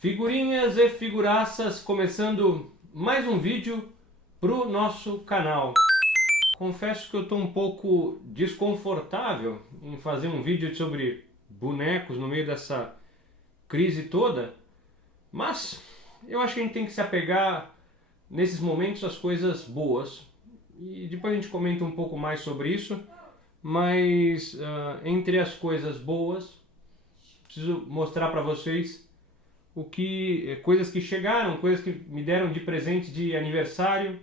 Figurinhas e figuraças, começando mais um vídeo pro nosso canal. Confesso que eu estou um pouco desconfortável em fazer um vídeo sobre bonecos no meio dessa crise toda, mas eu acho que a gente tem que se apegar nesses momentos às coisas boas. E depois a gente comenta um pouco mais sobre isso, mas entre as coisas boas, preciso mostrar para vocês coisas que chegaram, coisas que me deram de presente de aniversário,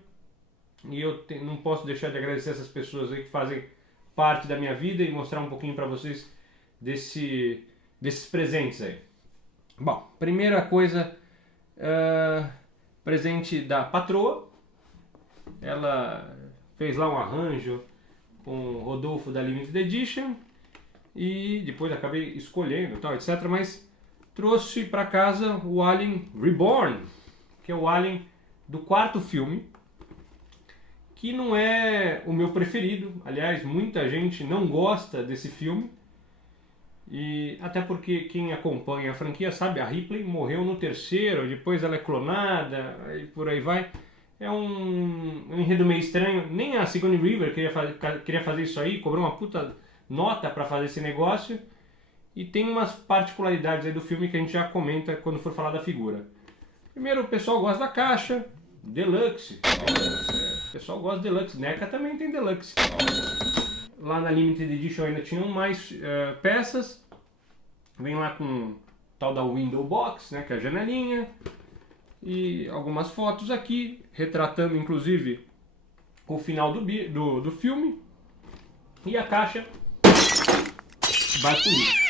e não posso deixar de agradecer essas pessoas aí que fazem parte da minha vida e mostrar um pouquinho para vocês desses presentes aí. Bom, primeira coisa, presente da patroa. Ela fez lá um arranjo com o Rodolfo da Limited Edition e depois acabei escolhendo, tal, etc. Mas trouxe para casa o Alien Reborn, que é o Alien do quarto filme, que não é o meu preferido. Aliás, muita gente não gosta desse filme, e até porque quem acompanha a franquia sabe, a Ripley morreu no terceiro, depois ela é clonada e por aí vai. É um enredo meio estranho. Nem a Sigourney Weaver queria fazer isso aí, cobrou uma puta nota para fazer esse negócio. E tem umas particularidades aí do filme que a gente já comenta quando for falar da figura. Primeiro, o pessoal gosta da caixa Deluxe. O pessoal gosta de Deluxe. NECA também tem Deluxe. Lá na Limited Edition ainda tinham mais peças. Vem lá com tal da Window Box, né, que é a janelinha. E algumas fotos aqui, retratando inclusive o final do filme. E a caixa vai com isso.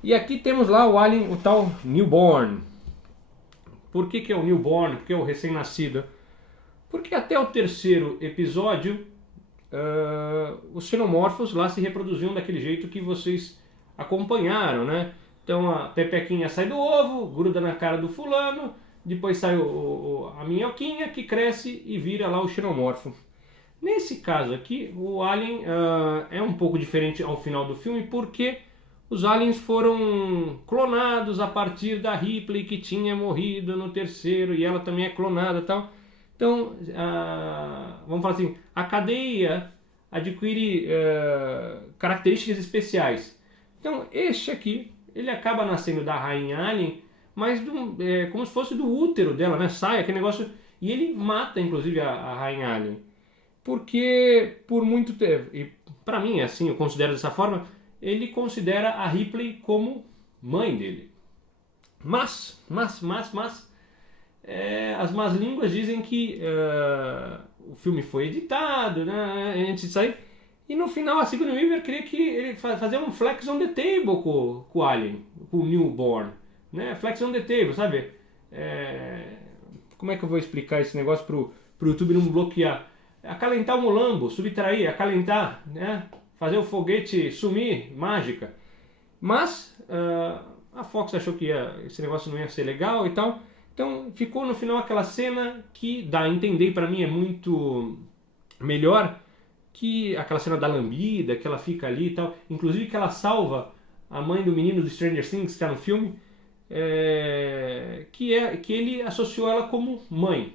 E aqui temos lá o Alien, o tal Newborn. Por que é o Newborn? Porque é o recém-nascido? Porque até o terceiro episódio, os xenomorfos lá se reproduziam daquele jeito que vocês acompanharam, né? Então a pepequinha sai do ovo, gruda na cara do fulano, depois sai a minhoquinha que cresce e vira lá o xenomorfo. Nesse caso aqui, o Alien é um pouco diferente ao final do filme, porque os aliens foram clonados a partir da Ripley, que tinha morrido no terceiro, e ela também é clonada e tal. Então, vamos falar assim, a cadeia adquire características especiais. Então, este aqui, ele acaba nascendo da rainha alien, mas como se fosse do útero dela, né? Sai aquele negócio, e ele mata, inclusive, a rainha alien. Porque, por muito tempo, e para mim, assim, eu considero dessa forma, ele considera a Ripley como mãe dele. Mas as más línguas dizem que o filme foi editado, né, antes de sair, e no final a Sigourney Weaver queria que ele fazia um flex on the table com o Alien, com o Newborn, né, flex on the table, sabe? Como é que eu vou explicar esse negócio pro YouTube não me bloquear? Acalentar o molambo, subtrair, acalentar, né? Fazer o foguete sumir, mágica. Mas a Fox achou que esse negócio não ia ser legal e tal. Então ficou no final aquela cena que dá a entender, para mim é muito melhor, que aquela cena da lambida, que ela fica ali e tal. Inclusive que ela salva a mãe do menino do Stranger Things, que está no filme, que ele associou ela como mãe.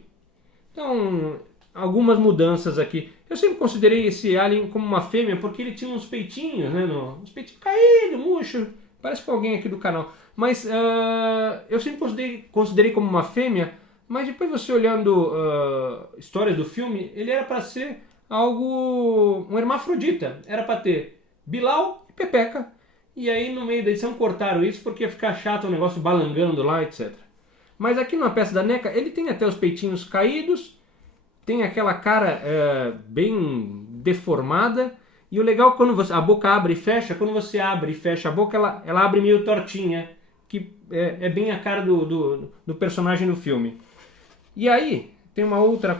Então, algumas mudanças aqui. Eu sempre considerei esse alien como uma fêmea porque ele tinha uns peitinhos, né? Uns peitinhos caídos, murcho. Parece com alguém aqui do canal. Mas eu sempre considerei como uma fêmea, mas depois você olhando histórias do filme, ele era para ser um hermafrodita. Era para ter Bilal e Pepeca. E aí no meio da edição cortaram isso porque ia ficar chato o negócio balangando lá, etc. Mas aqui numa peça da NECA, ele tem até os peitinhos caídos, tem aquela cara bem deformada. E o legal, quando a boca abre e fecha, quando você abre e fecha a boca, ela abre meio tortinha, que é bem a cara do personagem do filme. E aí, tem uma outra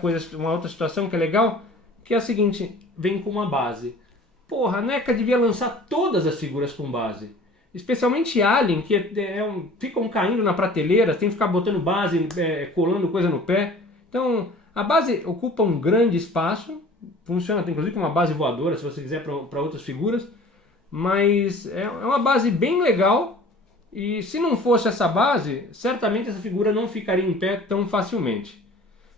situação que é legal, que é a seguinte, vem com uma base. Porra, a NECA devia lançar todas as figuras com base. Especialmente Alien, que ficam caindo na prateleira, tem que ficar botando base, colando coisa no pé. Então, a base ocupa um grande espaço, funciona inclusive como uma base voadora, se você quiser, para outras figuras, mas é uma base bem legal E se não fosse essa base, certamente essa figura não ficaria em pé tão facilmente.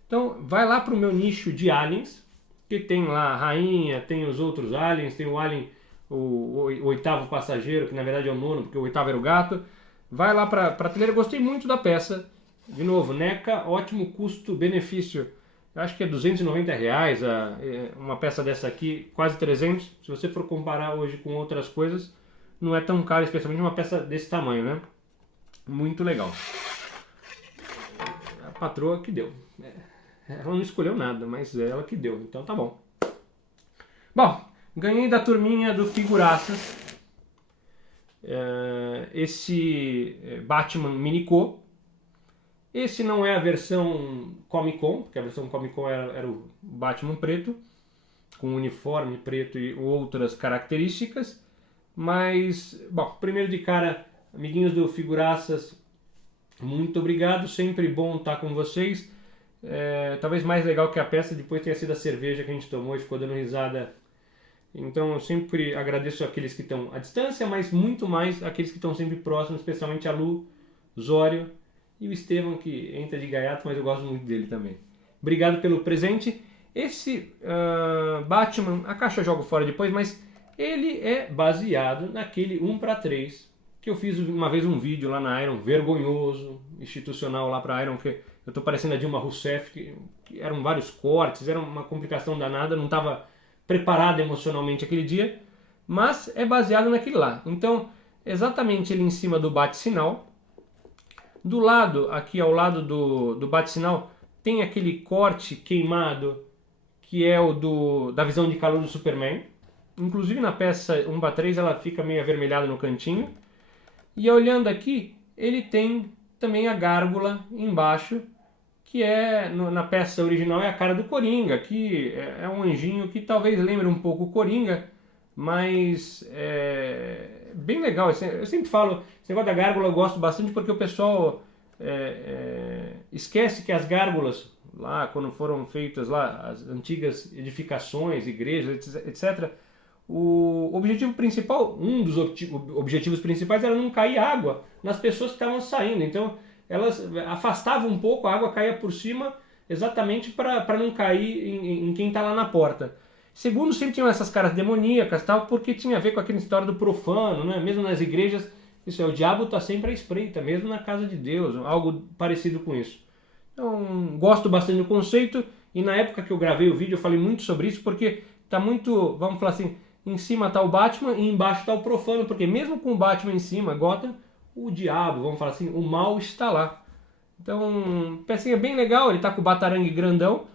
Então vai lá para o meu nicho de aliens, que tem lá a rainha, tem os outros aliens, tem o alien, o oitavo passageiro, que na verdade é o nono, porque o oitavo era o gato. Vai lá para a prateleira, gostei muito da peça. De novo, NECA, ótimo custo-benefício. Eu acho que é R$290 uma peça dessa aqui, quase 300. Se você for comparar hoje com outras coisas, não é tão caro, especialmente uma peça desse tamanho, né? Muito legal. A patroa que deu. Ela não escolheu nada, mas é ela que deu, então tá bom. Bom, ganhei da turminha do Figuraças esse Batman Minico. Esse não é a versão Comic Con, porque a versão Comic Con era o Batman preto, com uniforme preto e outras características. Mas, bom, primeiro de cara, amiguinhos do Figuraças, muito obrigado, sempre bom estar com vocês. Talvez mais legal que a peça depois tenha sido a cerveja que a gente tomou e ficou dando risada. Então eu sempre agradeço aqueles que estão à distância, mas muito mais aqueles que estão sempre próximos, especialmente a Lu, Zório e o Estevão, que entra de gaiato, mas eu gosto muito dele também. Obrigado pelo presente. Esse Batman, a caixa eu jogo fora depois, mas ele é baseado naquele 1:3 que eu fiz uma vez um vídeo lá na Iron, vergonhoso, institucional lá para Iron, que eu tô parecendo a Dilma Rousseff, que eram vários cortes, era uma complicação danada, não estava preparado emocionalmente aquele dia, mas é baseado naquele lá. Então, exatamente ele em cima do bate-sinal. Do lado, aqui ao lado do bate-sinal, tem aquele corte queimado, que é o da visão de calor do Superman. Inclusive na peça 1:3 ela fica meio avermelhada no cantinho. E olhando aqui, ele tem também a gárgula embaixo, que na peça original é a cara do Coringa, que é um anjinho que talvez lembre um pouco o Coringa, mas é bem legal. Eu sempre falo, esse negócio da gárgula eu gosto bastante porque o pessoal esquece que as gárgulas, lá quando foram feitas lá as antigas edificações, igrejas, etc., o objetivo principal, um dos objetivos principais era não cair água nas pessoas que estavam saindo. Então elas afastavam um pouco, a água caía por cima exatamente para não cair em quem está lá na porta. Segundo, sempre tinham essas caras demoníacas, tal, porque tinha a ver com aquela história do profano, né? Mesmo nas igrejas, isso o diabo está sempre à espreita, mesmo na casa de Deus, algo parecido com isso. Então, gosto bastante do conceito, e na época que eu gravei o vídeo eu falei muito sobre isso, porque está muito, vamos falar assim, em cima está o Batman e embaixo está o profano, porque mesmo com o Batman em cima, Gotham, o diabo, vamos falar assim, o mal está lá. Então, pecinha bem legal, ele está com o batarangue grandão.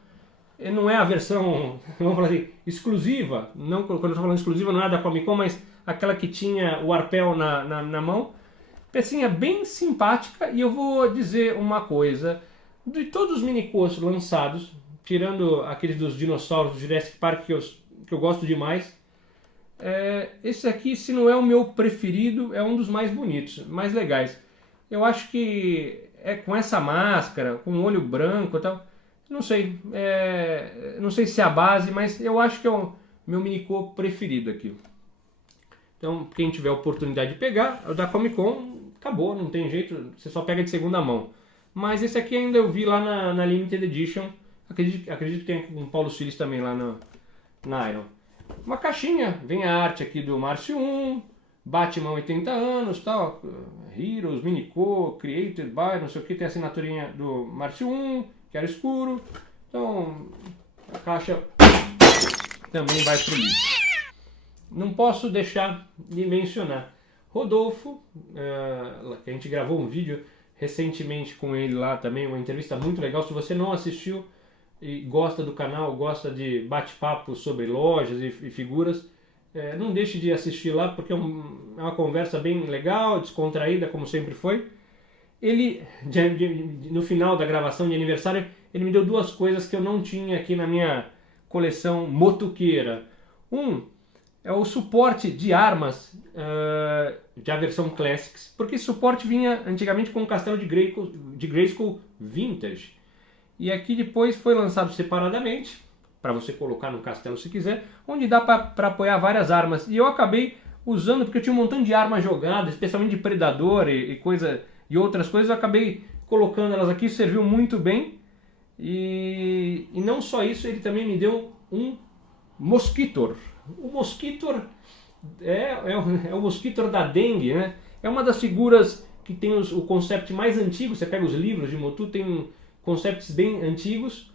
Ele não é a versão, vamos falar assim, exclusiva. Não, quando eu estou falando exclusiva, não é da Comic Con, mas aquela que tinha o arpel na mão. Pecinha bem simpática, e eu vou dizer uma coisa. De todos os minicôs lançados, tirando aqueles dos dinossauros do Jurassic Park, que eu gosto demais, esse aqui, se não é o meu preferido, é um dos mais bonitos, mais legais. Eu acho que com essa máscara, com o olho branco e tal, não sei, não sei se é a base, mas eu acho que é o meu minicô preferido aqui. Então, quem tiver a oportunidade de pegar, o da Comic Con, acabou, não tem jeito, você só pega de segunda mão. Mas esse aqui ainda eu vi lá na Limited Edition, acredito que tem um Paulo Siles também lá na Iron. Uma caixinha, vem a arte aqui do Márcio 1, Batman 80 anos, tal, Heroes, Minico, Created by, não sei o que, tem a assinaturinha do Márcio 1, que era escuro. Então, a caixa também vai pro lixo. Não posso deixar de mencionar Rodolfo, que a gente gravou um vídeo recentemente com ele lá também, uma entrevista muito legal. Se você não assistiu e gosta do canal, gosta de bate-papo sobre lojas e figuras, não deixe de assistir lá, porque é uma conversa bem legal, descontraída, como sempre foi. Ele, no final da gravação de aniversário, ele me deu duas coisas que eu não tinha aqui na minha coleção motoqueira. É o suporte de armas da versão Classics, porque esse suporte vinha antigamente com um castelo de Grayskull Vintage. E aqui depois foi lançado separadamente, para você colocar no castelo se quiser, onde dá para apoiar várias armas. E eu acabei usando, porque eu tinha um montão de armas jogadas, especialmente de predador e outras coisas, eu acabei colocando elas aqui, serviu muito bem. E não só isso, ele também me deu um mosquitor. O mosquitor é o mosquitor da dengue, né? É uma das figuras que tem o conceito mais antigo. Você pega os livros de Motu, tem conceitos bem antigos.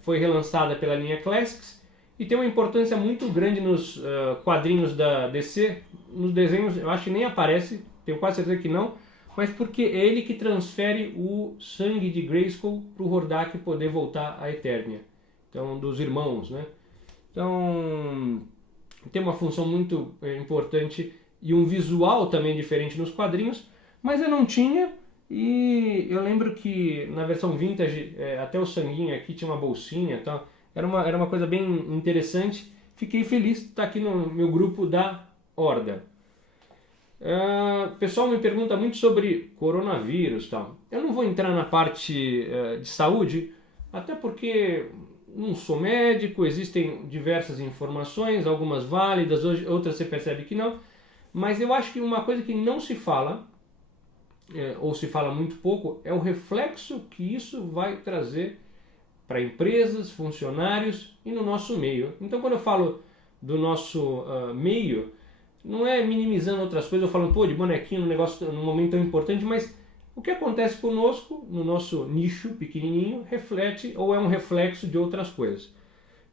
Foi relançada pela linha Classics e tem uma importância muito grande nos quadrinhos da DC. Nos desenhos eu acho que nem aparece, tenho quase certeza que não, mas porque é ele que transfere o sangue de Grayskull para o Hordak poder voltar à Eternia. Então, dos irmãos, né? Então, tem uma função muito importante e um visual também diferente nos quadrinhos, mas eu não tinha. E eu lembro que na versão vintage, até o sanguinho aqui tinha uma bolsinha e tal. Era uma coisa bem interessante. Fiquei feliz de estar aqui no meu grupo da Horda. O pessoal me pergunta muito sobre coronavírus e tal. Eu não vou entrar na parte de saúde, até porque não sou médico, existem diversas informações, algumas válidas, outras você percebe que não. Mas eu acho que uma coisa que não se fala, ou se fala muito pouco, é o reflexo que isso vai trazer para empresas, funcionários e no nosso meio. Então, quando eu falo do nosso meio, não é minimizando outras coisas, eu falo, pô, de bonequinho, um negócio num momento tão importante, mas o que acontece conosco, no nosso nicho pequenininho, reflete ou é um reflexo de outras coisas.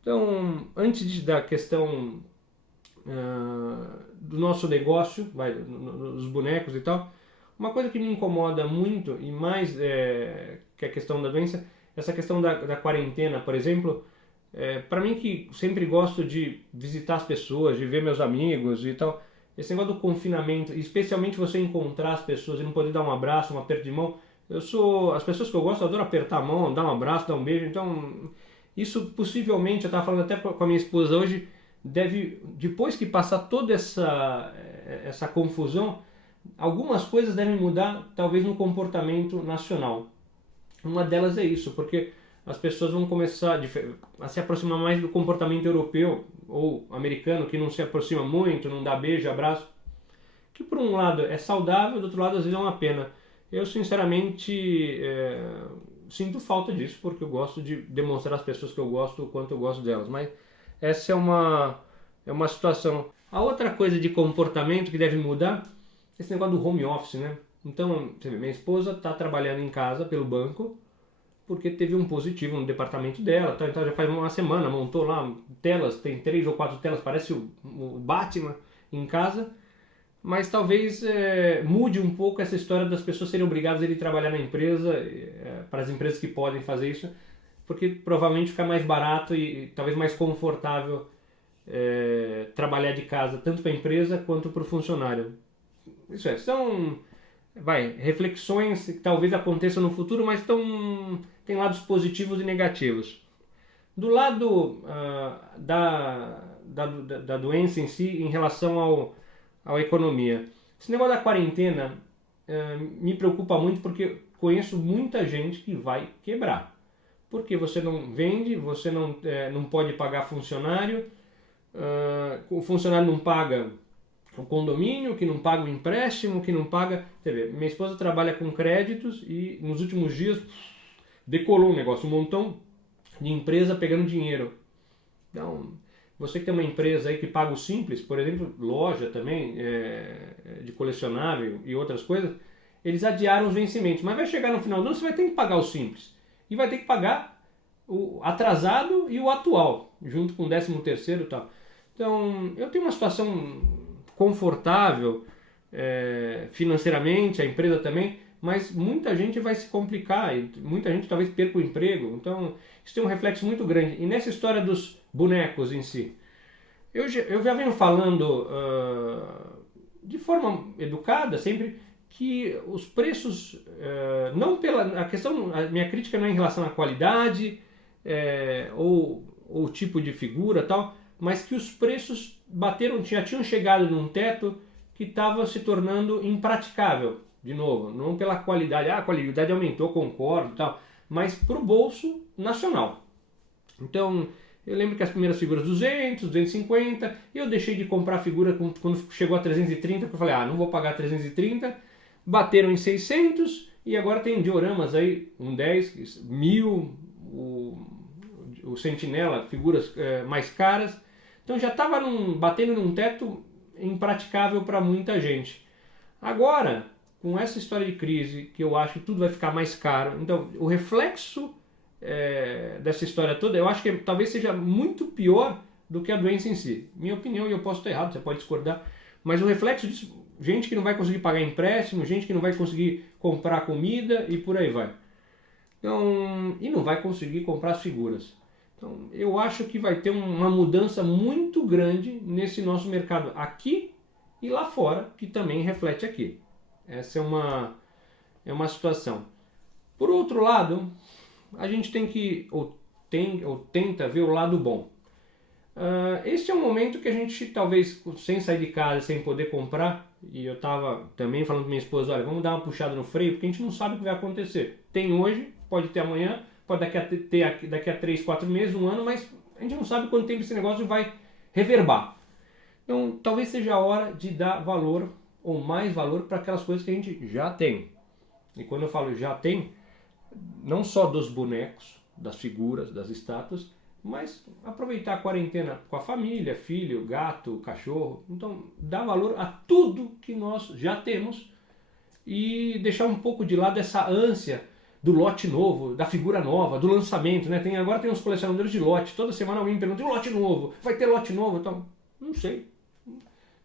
Então, antes da questão do nosso negócio, dos bonecos e tal, uma coisa que me incomoda muito, e mais que a questão da doença, essa questão da quarentena, por exemplo, para mim que sempre gosto de visitar as pessoas, de ver meus amigos e tal, esse negócio do confinamento, especialmente você encontrar as pessoas e não poder dar um abraço, um aperto de mão. As pessoas que eu gosto, eu adoro apertar a mão, dar um abraço, dar um beijo, então isso possivelmente, eu estava falando até com a minha esposa hoje, deve, depois que passar toda essa confusão, algumas coisas devem mudar, talvez no comportamento nacional. Uma delas é isso, porque as pessoas vão começar a se aproximar mais do comportamento europeu ou americano, que não se aproxima muito, não dá beijo, abraço, que por um lado é saudável, do outro lado às vezes é uma pena. Eu sinceramente sinto falta disso, porque eu gosto de demonstrar às pessoas que eu gosto o quanto eu gosto delas, mas essa é uma situação. A outra coisa de comportamento que deve mudar é esse negócio do home office, né? Então, você vê, minha esposa está trabalhando em casa pelo banco, porque teve um positivo no departamento dela, tá? Então já faz uma semana, montou lá telas, tem 3 ou 4 telas, parece o Batman em casa, mas talvez mude um pouco essa história das pessoas serem obrigadas a ir trabalhar na empresa, para as empresas que podem fazer isso, porque provavelmente fica mais barato e talvez mais confortável trabalhar de casa, tanto para a empresa quanto para o funcionário. Isso são reflexões que talvez aconteçam no futuro, mas tem lados positivos e negativos. Do lado da doença em si, em relação à economia, esse negócio da quarentena me preocupa muito, porque conheço muita gente que vai quebrar. Porque você não vende, você não pode pagar funcionário, o funcionário não paga o condomínio, que não paga o empréstimo, que não paga... Você vê, minha esposa trabalha com créditos e nos últimos dias decolou o negócio, um montão de empresa pegando dinheiro. Então, você que tem uma empresa aí que paga o simples, por exemplo, loja também, de colecionável e outras coisas, eles adiaram os vencimentos, mas vai chegar no final do ano, você vai ter que pagar o simples. E vai ter que pagar o atrasado e o atual, junto com o 13º e tal. Então, eu tenho uma situação confortável financeiramente, a empresa também, mas muita gente vai se complicar e muita gente talvez perca o emprego. Então, isso tem um reflexo muito grande. E nessa história dos bonecos em si, eu já venho falando de forma educada sempre que os preços, não pela a questão, a minha crítica não é em relação à qualidade ou tipo de figura tal, mas que os preços já tinham chegado num teto que estava se tornando impraticável, de novo, não pela qualidade, a qualidade aumentou, concordo e tal, mas para o bolso nacional. Então, Eu lembro que as primeiras figuras 200, 250, e eu deixei de comprar figura quando chegou a 330, porque eu falei, não vou pagar 330, bateram em 600, e agora tem dioramas aí, um 10, 1000, o Sentinela, figuras mais caras, então já estava batendo num teto impraticável para muita gente. Agora, com essa história de crise, que eu acho que tudo vai ficar mais caro, então o reflexo dessa história toda, eu acho que talvez seja muito pior do que a doença em si. Minha opinião, e eu posso estar errado, você pode discordar, mas o reflexo disso, gente que não vai conseguir pagar empréstimo, gente que não vai conseguir comprar comida e por aí vai. Então, e não vai conseguir comprar as figuras. Então, eu acho que vai ter uma mudança muito grande nesse nosso mercado aqui e lá fora, que também reflete aqui. Essa é uma situação. Por outro lado, a gente tem que, ou tenta ver o lado bom. Este é um momento que a gente, talvez, sem sair de casa, sem poder comprar, e eu estava também falando com minha esposa, olha, vamos dar uma puxada no freio, porque a gente não sabe o que vai acontecer. Tem hoje, pode ter amanhã, pode daqui a 3, 4 meses, um ano, mas a gente não sabe quanto tempo esse negócio vai reverbar. Então, talvez seja a hora de dar valor, ou mais valor, para aquelas coisas que a gente já tem. E quando eu falo já tem, não só dos bonecos, das figuras, das estátuas, mas aproveitar a quarentena com a família, filho, gato, cachorro. Então, dar valor a tudo que nós já temos e deixar um pouco de lado essa ânsia do lote novo, da figura nova, do lançamento, né? Agora tem uns colecionadores de lote. Toda semana alguém me pergunta, e o lote novo? Vai ter lote novo? Então, não sei.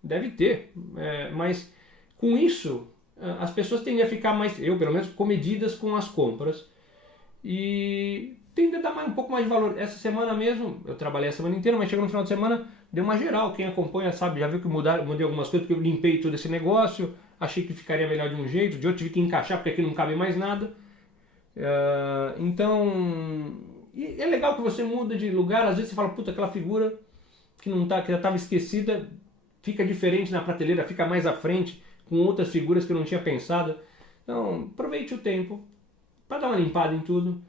Deve ter. Mas com isso, as pessoas tendem a ficar mais, eu pelo menos, comedidas com as compras. E tende a dar um pouco mais de valor. Essa semana mesmo, eu trabalhei a semana inteira, mas chegou no final de semana, deu uma geral. Quem acompanha sabe, já viu que mudei algumas coisas, porque eu limpei todo esse negócio, achei que ficaria melhor de um jeito, de outro tive que encaixar, porque aqui não cabe mais nada. Então, e é legal que você muda de lugar, às vezes você fala, puta, aquela figura que já estava esquecida, fica diferente na prateleira, fica mais à frente, com outras figuras que eu não tinha pensado. Então, aproveite o tempo para dar uma limpada em tudo,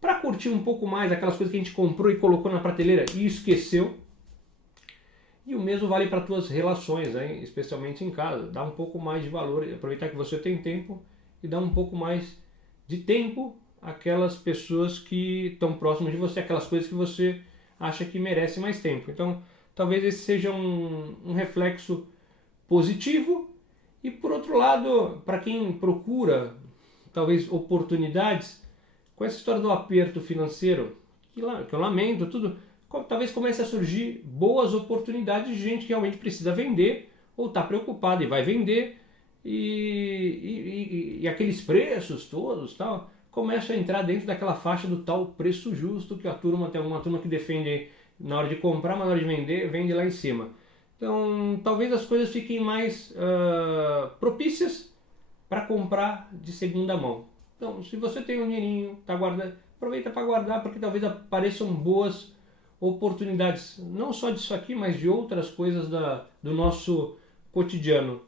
para curtir um pouco mais aquelas coisas que a gente comprou e colocou na prateleira e esqueceu. E o mesmo vale para as tuas relações, hein? Especialmente em casa. Dá um pouco mais de valor, aproveitar que você tem tempo e dar um pouco mais de tempo àquelas pessoas que estão próximas de você, aquelas coisas que você acha que merece mais tempo. Então, talvez esse seja um reflexo positivo. E por outro lado, para quem procura talvez oportunidades, com essa história do aperto financeiro, que eu lamento tudo, talvez comece a surgir boas oportunidades de gente que realmente precisa vender ou está preocupado e vai vender, e aqueles preços todos tal, começam a entrar dentro daquela faixa do tal preço justo que tem uma turma que defende na hora de comprar, mas na hora de vender, vende lá em cima. Então, talvez as coisas fiquem mais propícias para comprar de segunda mão. Então, se você tem um dinheirinho, tá guardando, aproveita para guardar, porque talvez apareçam boas oportunidades, não só disso aqui, mas de outras coisas do nosso cotidiano.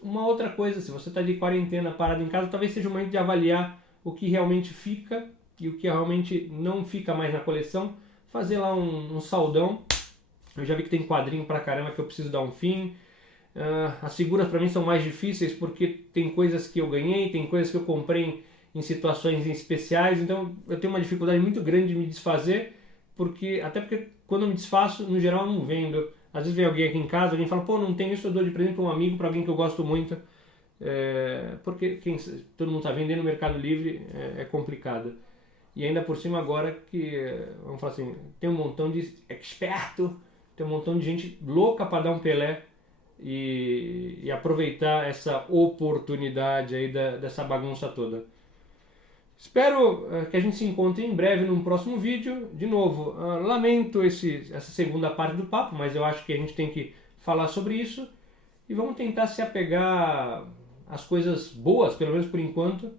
Uma outra coisa, se você está de quarentena, parado em casa, talvez seja o momento de avaliar o que realmente fica e o que realmente não fica mais na coleção, fazer lá um saldão. Eu já vi que tem quadrinho pra caramba que eu preciso dar um fim. As figuras para mim são mais difíceis porque tem coisas que eu ganhei, tem coisas que eu comprei em situações especiais, então eu tenho uma dificuldade muito grande de me desfazer, até porque quando eu me desfaço, no geral eu não vendo. Às vezes vem alguém aqui em casa, alguém fala, pô, não tem isso, eu dou de presente para um amigo, para alguém que eu gosto muito, porque todo mundo está vendendo no Mercado Livre, é complicado. E ainda por cima agora que, vamos falar assim, tem um montão de experto, tem um montão de gente louca para dar um Pelé e aproveitar essa oportunidade aí dessa bagunça toda. Espero que a gente se encontre em breve num próximo vídeo. De novo, lamento essa segunda parte do papo, mas eu acho que a gente tem que falar sobre isso e vamos tentar se apegar às coisas boas, pelo menos por enquanto,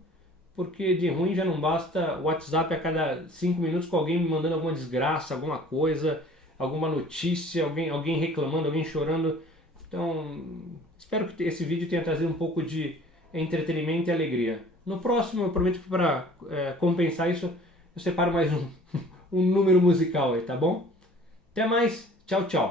porque de ruim já não basta o WhatsApp a cada 5 minutos com alguém me mandando alguma desgraça, alguma coisa, alguma notícia, alguém reclamando, alguém chorando. Então, espero que esse vídeo tenha trazido um pouco de entretenimento e alegria. No próximo, eu prometo que para compensar isso, eu separo mais um número musical aí, tá bom? Até mais, tchau, tchau.